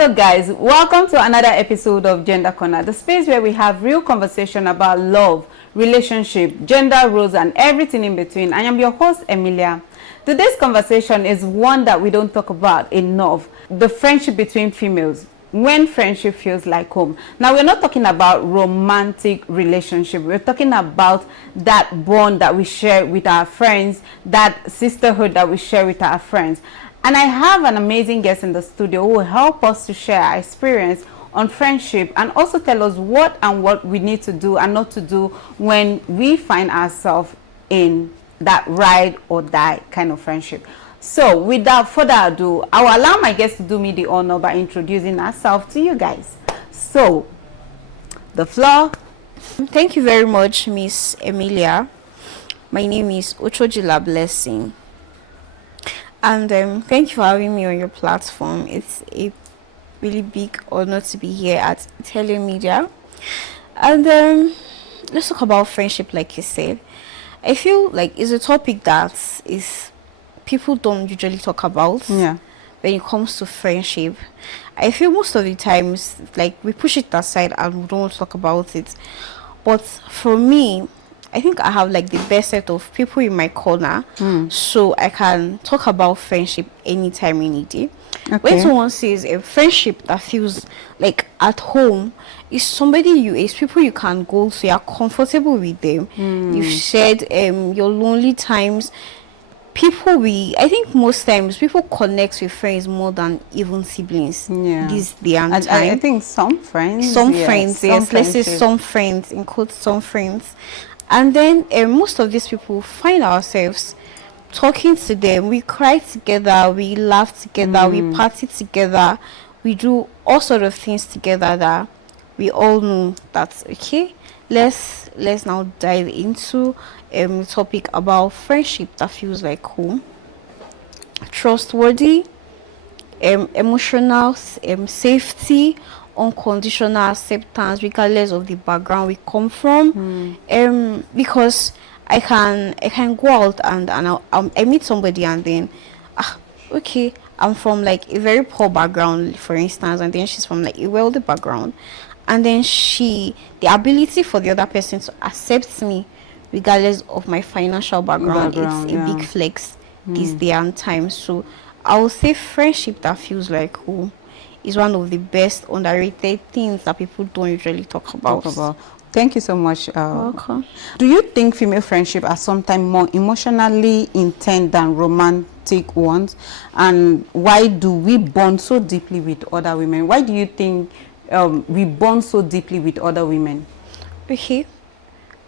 Hello guys, welcome to another episode of Gender Corner, the space where we have real conversation about love, relationship, gender roles and everything in between. I am your host Emilia. Today's conversation is one that we don't talk about enough, the friendship between females. When friendship feels like home. Now, we're not talking about romantic relationship. We're talking about that bond that we share with our friends, that sisterhood that we share with our friends. And I have an amazing guest in the studio who will help us to share our experience on friendship and also tell us what we need to do and not to do when we find ourselves in that ride or die kind of friendship. So without further ado, I will allow my guest to do me the honor by introducing herself to you guys. So, the floor. Thank you very much, Miss Emilia. My name is Ochojila Blessing. And thank you for having me on your platform. It's a really big honor to be here at Telemedia. And let's talk about friendship, like you said. I feel like it's a topic that is people don't usually talk about when it comes to friendship. I feel most of the times like we push it aside and we don't talk about it. But for me, I think I have like the best set of people in my corner, so I can talk about friendship anytime, any day. When someone says a friendship that feels like at home, is somebody it's people you can go to, you're comfortable with them. You've shared your lonely times. I think most times people connect with friends more than even siblings. This day and time. I think some friends. Let's say some friends, include some friends. And then most of these people find ourselves talking to them. We cry together, we laugh together, we party together, we do all sort of things together that we all know that's okay. Let's now dive into topic about friendship that feels like home. Trustworthy, emotional safety, unconditional acceptance regardless of the background we come from. Because I can go out and I meet somebody and then okay, I'm from like a very poor background, for instance, and then she's from like a wealthy background, and then the ability for the other person to accept me regardless of my financial background, it's a big flex this day and time. So I would say friendship that feels like home is one of the best underrated things that people don't usually talk about. Thank you so much. Welcome. Do you think female friendship are sometimes more emotionally intense than romantic ones? And why do we bond so deeply with other women? Why do you think we bond so deeply with other women? Okay,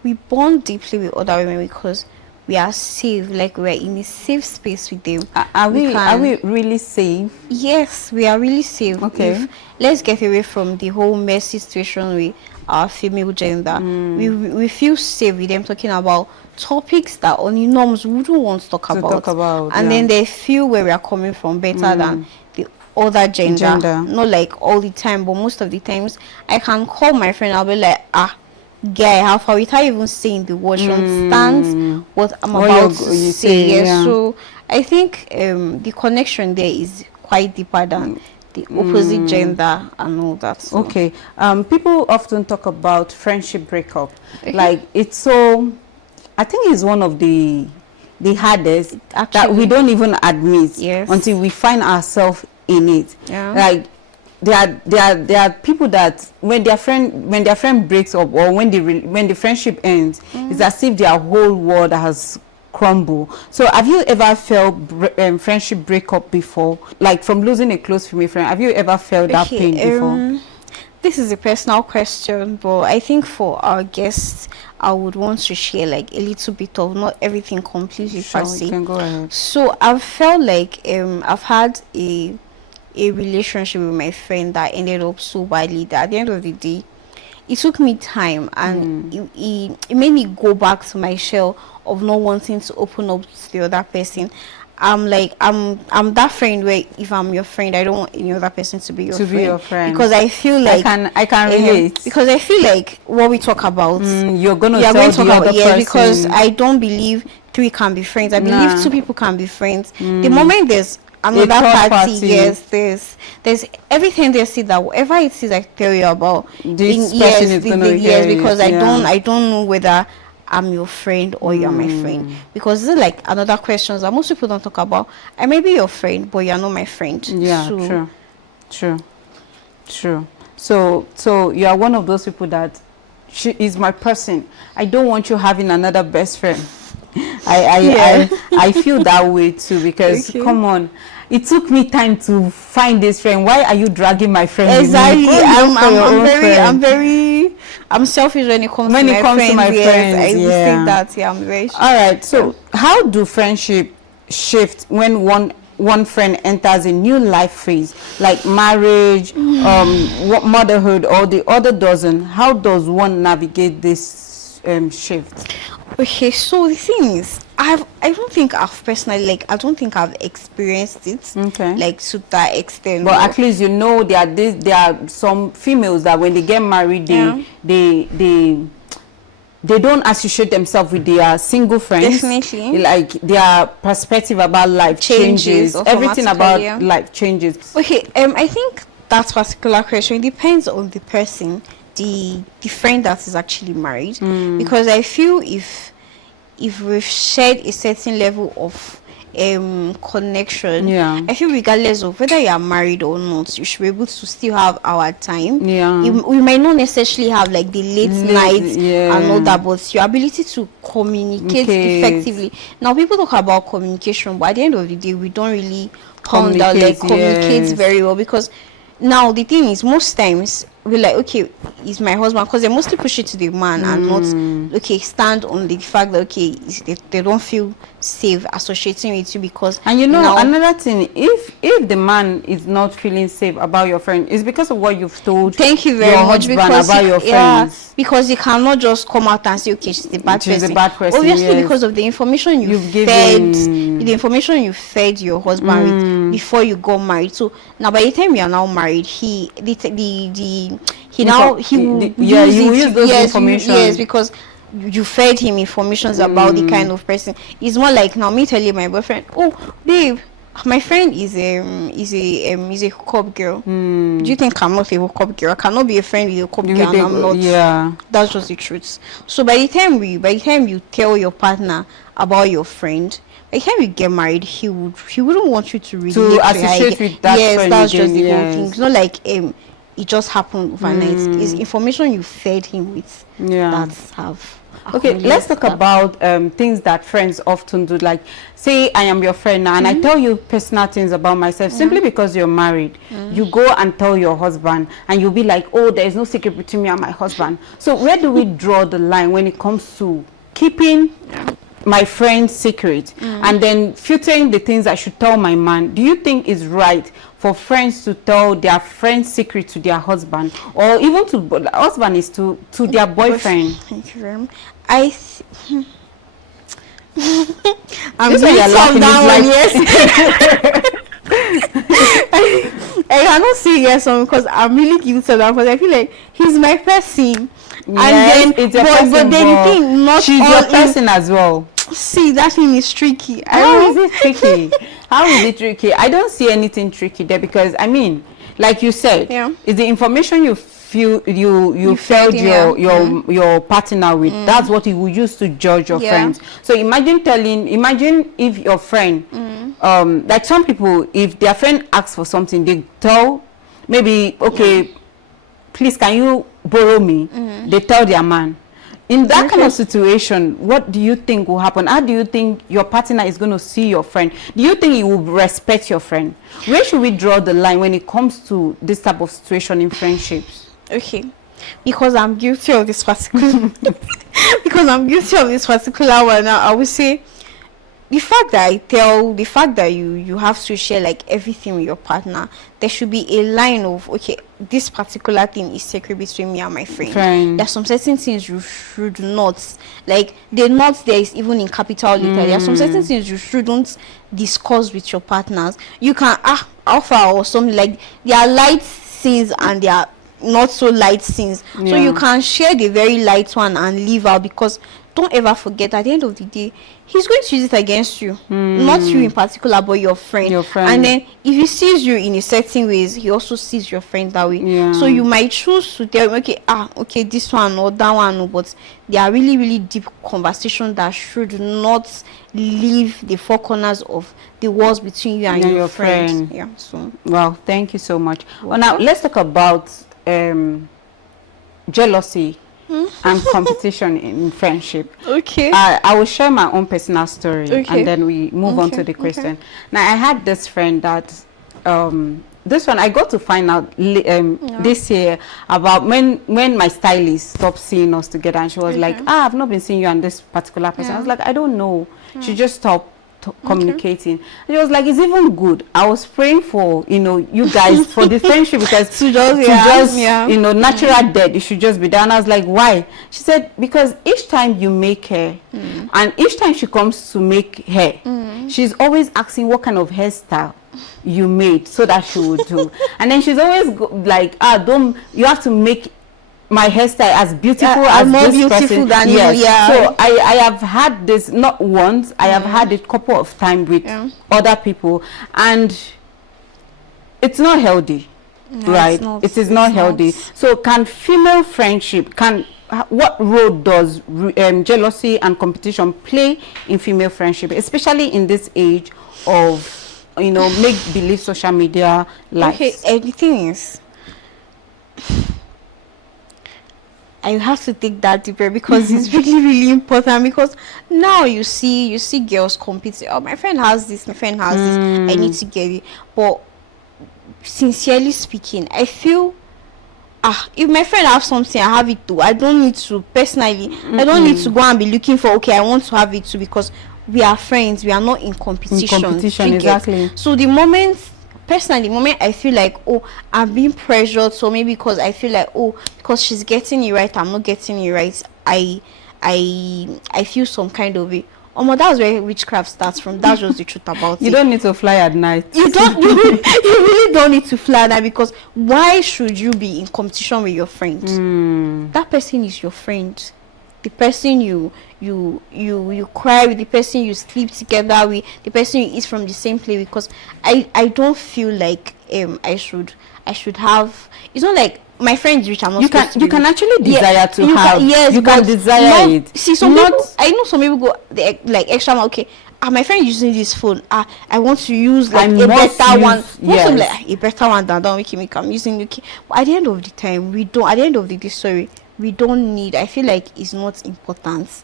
we bond deeply with other women because we are safe, like we're in a safe space with them. Are we really safe? Yes, we are really safe. Okay. Let's get away from the whole messy situation with our female gender. We feel safe with them talking about topics that only norms wouldn't want to talk about. And then they feel where we are coming from better than the other gender. Not like all the time, but most of the times I can call my friend, I'll be like, guy, how far, without even saying the word, she understands what I'm about to say. So I think the connection there is quite deeper than the opposite gender and all that. So. Okay. People often talk about friendship breakup. Like it's so, I think it's one of the hardest that we don't even admit until we find ourselves in it. Like there are people that when their friend breaks up or when the friendship ends, it's as if their whole world has crumbled. So have you ever felt friendship breakup before, like from losing a close female friend? Have you ever felt that pain before? This is a personal question, but I think for our guests I would want to share like a little bit of, not everything completely per se. You can go ahead. So I've felt like I've had a relationship with my friend that ended up so badly that at the end of the day it took me time and it made me go back to my shell of not wanting to open up to the other person. I'm that friend where if I'm your friend, I don't want any other person to be your friend. Because I feel like I can relate. Because I feel like what we talk about, you're going to tell the other person. Because I don't believe 3 can be friends. I believe 2 people can be friends. The moment there's another party. party. Yes, there's everything they see, that whatever it is I tell you about, This person is gonna hear it, because yeah. I don't know whether I'm your friend or you're my friend, because this is like another questions that most people don't talk about. I may be your friend, but you're not my friend. Yeah, true. So you are one of those people that she is my person. I don't want you having another best friend. I feel that way too, because come on, it took me time to find this friend. Why are you dragging my friend? Exactly. I'm selfish when it comes to my friends. Yes, I will say that. Yeah, I'm very. All right. So how do friendship shift when one friend enters a new life phase, like marriage, motherhood, or the other doesn't? How does one navigate this shift? Okay, so the thing is, I don't think I've personally, like, I don't think I've experienced it, like, to that extent. But at least there are some females that when they get married, they don't associate themselves with their single friends. Definitely. Like, their perspective about life changes. Everything about life changes. Okay, I think that particular question depends on the person, the friend that is actually married, because I feel if we've shared a certain level of connection, I feel regardless of whether you are married or not, you should be able to still have our time. We might not necessarily have like the late nights and all that, but your ability to communicate effectively. Now people talk about communication, but at the end of the day, we don't really communicate very well, because now the thing is, most times we're like, okay, he's my husband, because they mostly push it to the man and not stand on the fact that they don't feel safe associating with you, because another thing, if the man is not feeling safe about your friend, it's because of what you've told your much because about your friends. Because you cannot just come out and say, okay, she's a bad person. Obviously, because of the information you've fed, the information you fed your husband with before you got married. So now by the time you are now married, he will use those information. Yes, because you fed him information about the kind of person. It's more like, now me tell you my boyfriend, oh babe, my friend is a hookup girl. Do you think I'm not a hookup girl? I cannot be a friend with a hookup girl, and I'm not. Yeah, that's just the truth. So by the time you tell your partner about your friend, by the time you get married, he wouldn't want you to really associate with that friend. Yes, that's just the whole thing. It's not like it just happened overnight. It's information you fed him with. That's have. Okay, let's talk about things that friends often do. Like, say I am your friend now, and I tell you personal things about myself simply because you're married. You go and tell your husband, and you'll be like, oh, there is no secret between me and my husband. So where do we draw the line when it comes to keeping my friend's secret and then filtering the things I should tell my man? Do you think it's right for friends to tell their friend's secret to their husband, or even to the husband is to their boyfriend? Thank you very much. I'm this way you're laughing is like, yes. I cannot say yes because I'm really guilty of that, because I feel like he's my person. Yes, and then it's your person, but then the thing, not she's your person as well. See, that thing is tricky. How is it tricky? How is it tricky? I don't see anything tricky there, because I mean, like you said, it's the information you feel you felt your partner with. That's what you would use to judge your friends. So imagine if your friend like some people, if their friend asks for something, they tell maybe, okay, please can you borrow me? They tell their man. In that kind of situation, what do you think will happen? How do you think your partner is going to see your friend? Do you think he will respect your friend? Where should we draw the line when it comes to this type of situation in friendships? Okay, because I'm guilty of this particular one, I would say the fact that you have to share like everything with your partner, there should be a line of, okay, this particular thing is sacred between me and my friend. There's some certain things you should not, like, they're not there is even in capital letter. There are some certain things you shouldn't discuss with your partners. You can offer or something, like there are light scenes and there are not so light scenes. So you can share the very light one and leave out, because don't ever forget, at the end of the day, he's going to use it against you. Not you in particular, but your friend. And then if he sees you in a certain ways, he also sees your friend that way. Yeah. So you might choose to tell him, okay, this one or that one, no, but there are really, really deep conversations that should not leave the four corners of the walls between you and your friend. Yeah. So wow, thank you so much. Well, now let's talk about jealousy and competition in friendship. Okay. I will share my own personal story, and then we move on to the question. Now, I had this friend that this one I got to find out this year about when my stylist stopped seeing us together, and she was like, I've not been seeing you and this particular person. I was like, I don't know. She just stopped communicating. And she was like, it's even good. I was praying for you guys for the friendship, because to just natural dead, it should just be there. And I was like, why? She said, because each time you make hair and each time she comes to make hair, she's always asking what kind of hairstyle you made so that she would do. And then she's always like, you have to make my hairstyle as beautiful as more this beautiful person. Than yes. So I have had this not once, I have had it a couple of times with other people, and it's not healthy. Right? It is not healthy. So can female friendship, what role does jealousy and competition play in female friendship, especially in this age of make believe social media life? Okay, everything is, I have to take that deeper, because it's really, really important. Because now you see girls competing. Oh, my friend has this, my friend has this, I need to get it. But sincerely speaking, I feel if my friend have something, I have it too. I don't need to personally. I don't need to go and be looking for, okay, I want to have it too, because we are friends. We are not in competition. Exactly. So the moment I feel like, I'm being pressured, so maybe because I feel like, because she's getting it right, I'm not getting it right, I feel some kind of way. That's where witchcraft starts from. That's just the truth about it. You don't need to fly at night. You really don't need to fly at night, because why should you be in competition with your friend? That person is your friend. The person you cry with, the person you sleep together with, the person you eat from the same plate. Because I don't feel like I should have. It's not like my friend is rich, I'm not supposed to be can rich. actually desire to have. Yes, you can desire it. See, I know some people go like extra. Okay, my friend using this phone. I want to use like a better one. Yes. Like a better one than that. Make I'm using the key. But at the end of the time, we don't. At the end of the day, sorry, we don't need. I feel like it's not important.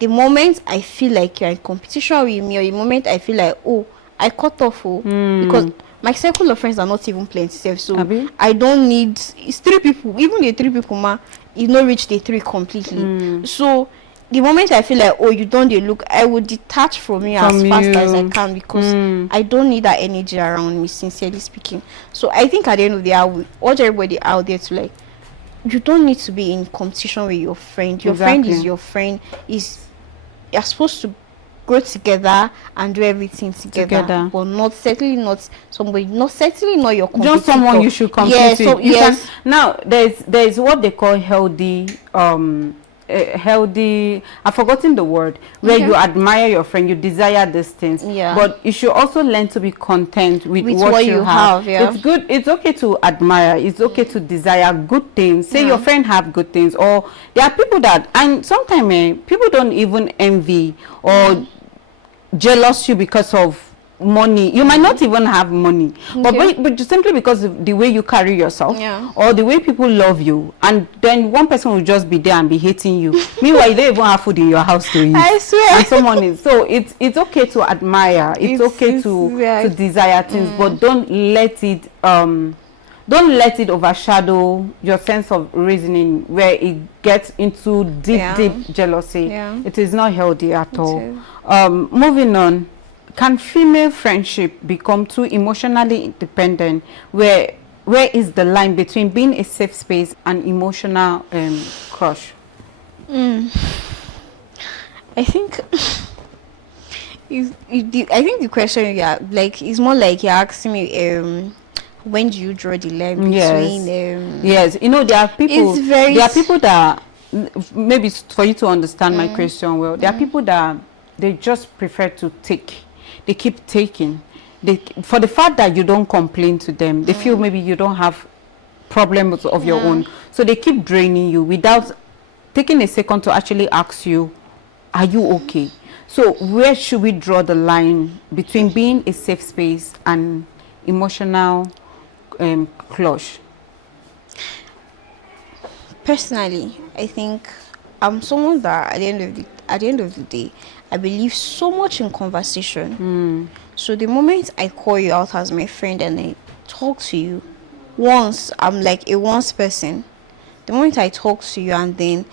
The moment I feel like you're in competition with me, or the moment I feel like, I cut off, because my circle of friends are not even plenty, so I don't need. It's 3 people. Even the 3 people, you not reach the 3 completely. So the moment I feel like, you don't look, I would detach from you as fast as I can, because I don't need that energy around me, sincerely speaking. So I think at the end of the day, I would urge everybody out there to, like, you don't need to be in competition with your friend. Your friend is your friend. You're supposed to grow together and do everything together. But certainly not your competitor. Just someone you should compete with. Now there's what they call healthy I've forgotten the word, where you admire your friend, you desire these things, but you should also learn to be content with what you have. It's good, it's okay to admire, it's okay to desire good things. Say your friend have good things, or there are people that, and sometimes people don't even envy or jealous you because of money. You might not even have money, but just simply because of the way you carry yourself, or the way people love you, and then one person will just be there and be hating you. Meanwhile, they even have food in your house to eat. I swear. And someone is. So it's okay to admire. It's okay to desire things, but don't let it overshadow your sense of reasoning, where it gets into deep jealousy. It is not healthy at all. Moving on. Can female friendship become too emotionally independent? Where is the line between being a safe space and emotional crush? I think the question is more like you're asking me when do you draw the line between yes, there are people that maybe for you to understand my question well, there are people that they just prefer to take. They keep taking. They, for the fact that you don't complain to them, they feel maybe you don't have problems of your own. So they keep draining you without taking a second to actually ask you, are you okay? So where should we draw the line between being a safe space and emotional clash? Personally, I think I'm someone that at the end of the day, I believe so much in conversation. So the moment I call you out as my friend and I talk to you, once I'm like a once person. The moment I talk to you and then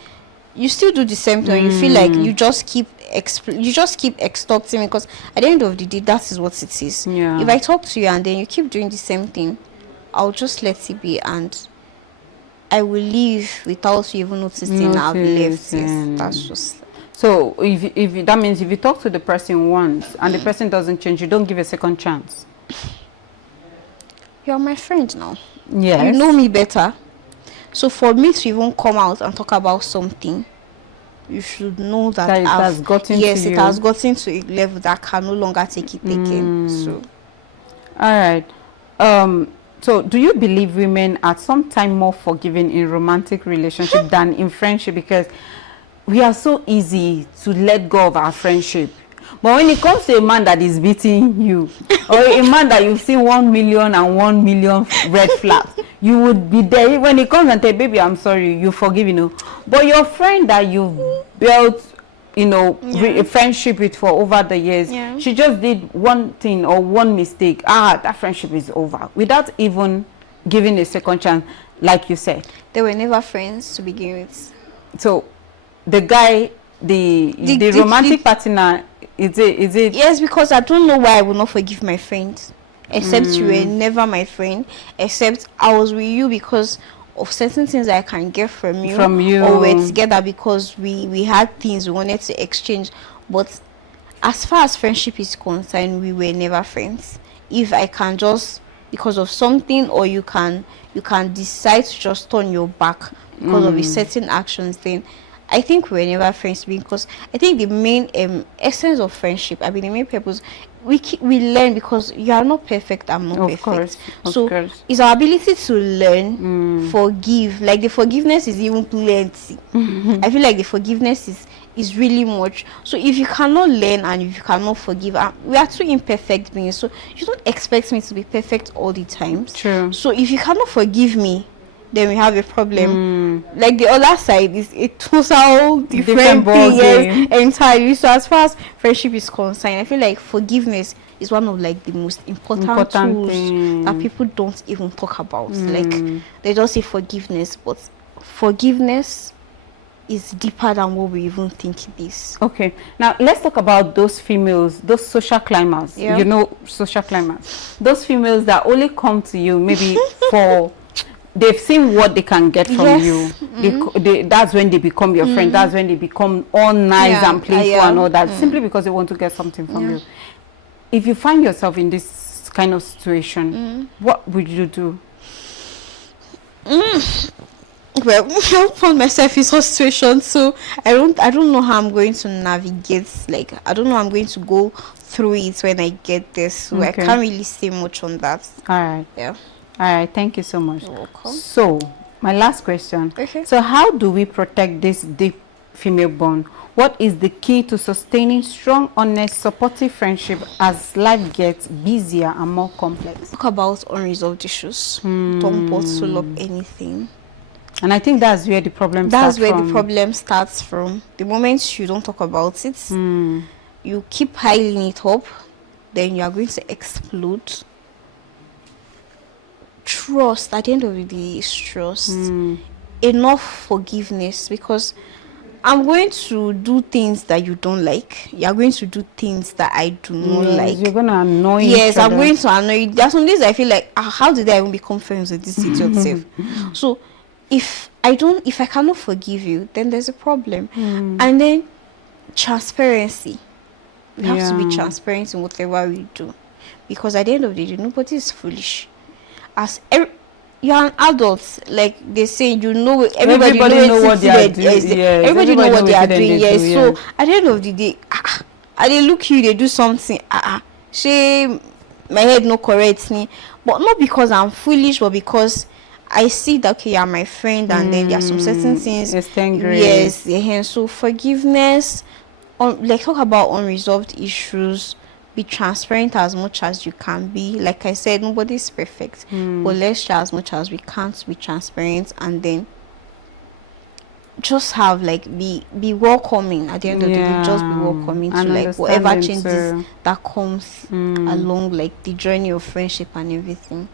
you still do the same thing, you feel like you just keep extorting me, because at the end of the day, that is what it is. Yeah. If I talk to you and then you keep doing the same thing, I'll just let it be and I will leave without you even noticing I've left. Yes, that's just. So if that means if you talk to the person once and the person doesn't change, you don't give a second chance. You're my friend now. Yes. You know me better. So for me to even come out and talk about something, you should know that it has gotten to it you. has gotten to a level that I can no longer take it again. So all right. So do you believe women are sometimes more forgiving in romantic relationship than in friendship? Because we are so easy to let go of our friendship. But when it comes to a man that is beating you, or a man that you've seen 1,000,001,000,000 red flags, you would be there. When it comes and say, baby, I'm sorry, you forgive, you know. But your friend that you've built, you know, a friendship with for over the years, she just did one thing or one mistake. That friendship is over. Without even giving a second chance, like you said. They were never friends to begin with. So the guy, the romantic partner, is it? Yes, because I don't know why I would not forgive my friend, except you were never my friend, except I was with you because of certain things I can get from you, or we're together because we had things we wanted to exchange. But as far as friendship is concerned, we were never friends. If I can just, because of something, or you can decide to just turn your back because of a certain actions, then I think we were never friends, because I think the main essence of friendship, I mean the main purpose, we learn, because you are not perfect, I'm not perfect. So it's our ability to learn, forgive. Like the forgiveness is even plenty. I feel like the forgiveness is really much. So if you cannot learn and if you cannot forgive, we are two imperfect beings. So you don't expect me to be perfect all the time. True. So if you cannot forgive me, then we have a problem. Like the other side is a total different thing entirely. So as far as friendship is concerned, I feel like forgiveness is one of like the most important tools that people don't even talk about. Like they just say forgiveness, but forgiveness is deeper than what we even think it is. Okay, now let's talk about those females, those social climbers. You know, social climbers, those females that only come to you maybe for they've seen what they can get from you. That's when they become your friend. That's when they become all nice and playful and all that, simply because they want to get something from you. If you find yourself in this kind of situation, what would you do? Well, I found myself in such situations, so I don't know how I'm going to navigate. Like I don't know how I'm going to go through it when I get there. So I can't really say much on that. All right. Yeah. All right, thank you so much. You're welcome. So, my last question. Okay. So, how do we protect this deep female bond? What is the key to sustaining strong, honest, supportive friendship as life gets busier and more complex? Talk about unresolved issues. Don't bottle up anything. And I think that's where the problem starts from. That's where the problem starts from. The moment you don't talk about it, you keep piling it up, then you are going to explode. Trust, at the end of the day, is trust. Enough forgiveness, because I'm going to do things that you don't like. You're going to do things that I do not like. You're going to annoy Yes, I'm going to annoy you. There's some days I feel like, how did I even become friends with this idiot self? So if I cannot forgive you, then there's a problem. And then transparency. We have to be transparent in whatever we do, because at the end of the day, nobody is foolish. you're an adult, like they say, you know, everybody know what they are doing. doing. Yes, Everybody know what they are wetin dem doing. dey Yes. do, So yes. at the end of the day, I they look you, they do something. She, my head no correct me, but not because I'm foolish, but because I see that okay, you're my friend, and then there are some certain things. Extend Yes, grace. so forgiveness. Like talk about unresolved issues. Be transparent as much as you can be. Like I said, nobody's perfect, but let's try as much as we can to be transparent, and then just have like be welcoming at the end of the day. Just be welcoming to And like whatever understanding changes too. that comes along like the journey of friendship and everything.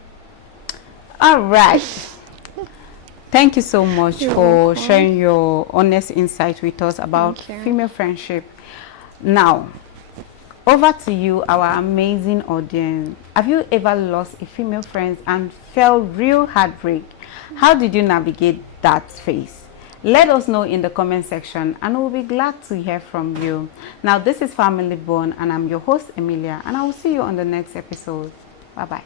All right. Thank you so much You're for welcome. sharing your honest insight with us about Thank you. female friendship. Now, over to you, our amazing audience. Have you ever lost a female friend and felt real heartbreak? How did you navigate that phase? Let us know in the comment section, and we'll be glad to hear from you. Now, this is Family Bond, and I'm your host, Emilia, and I will see you on the next episode. Bye-bye.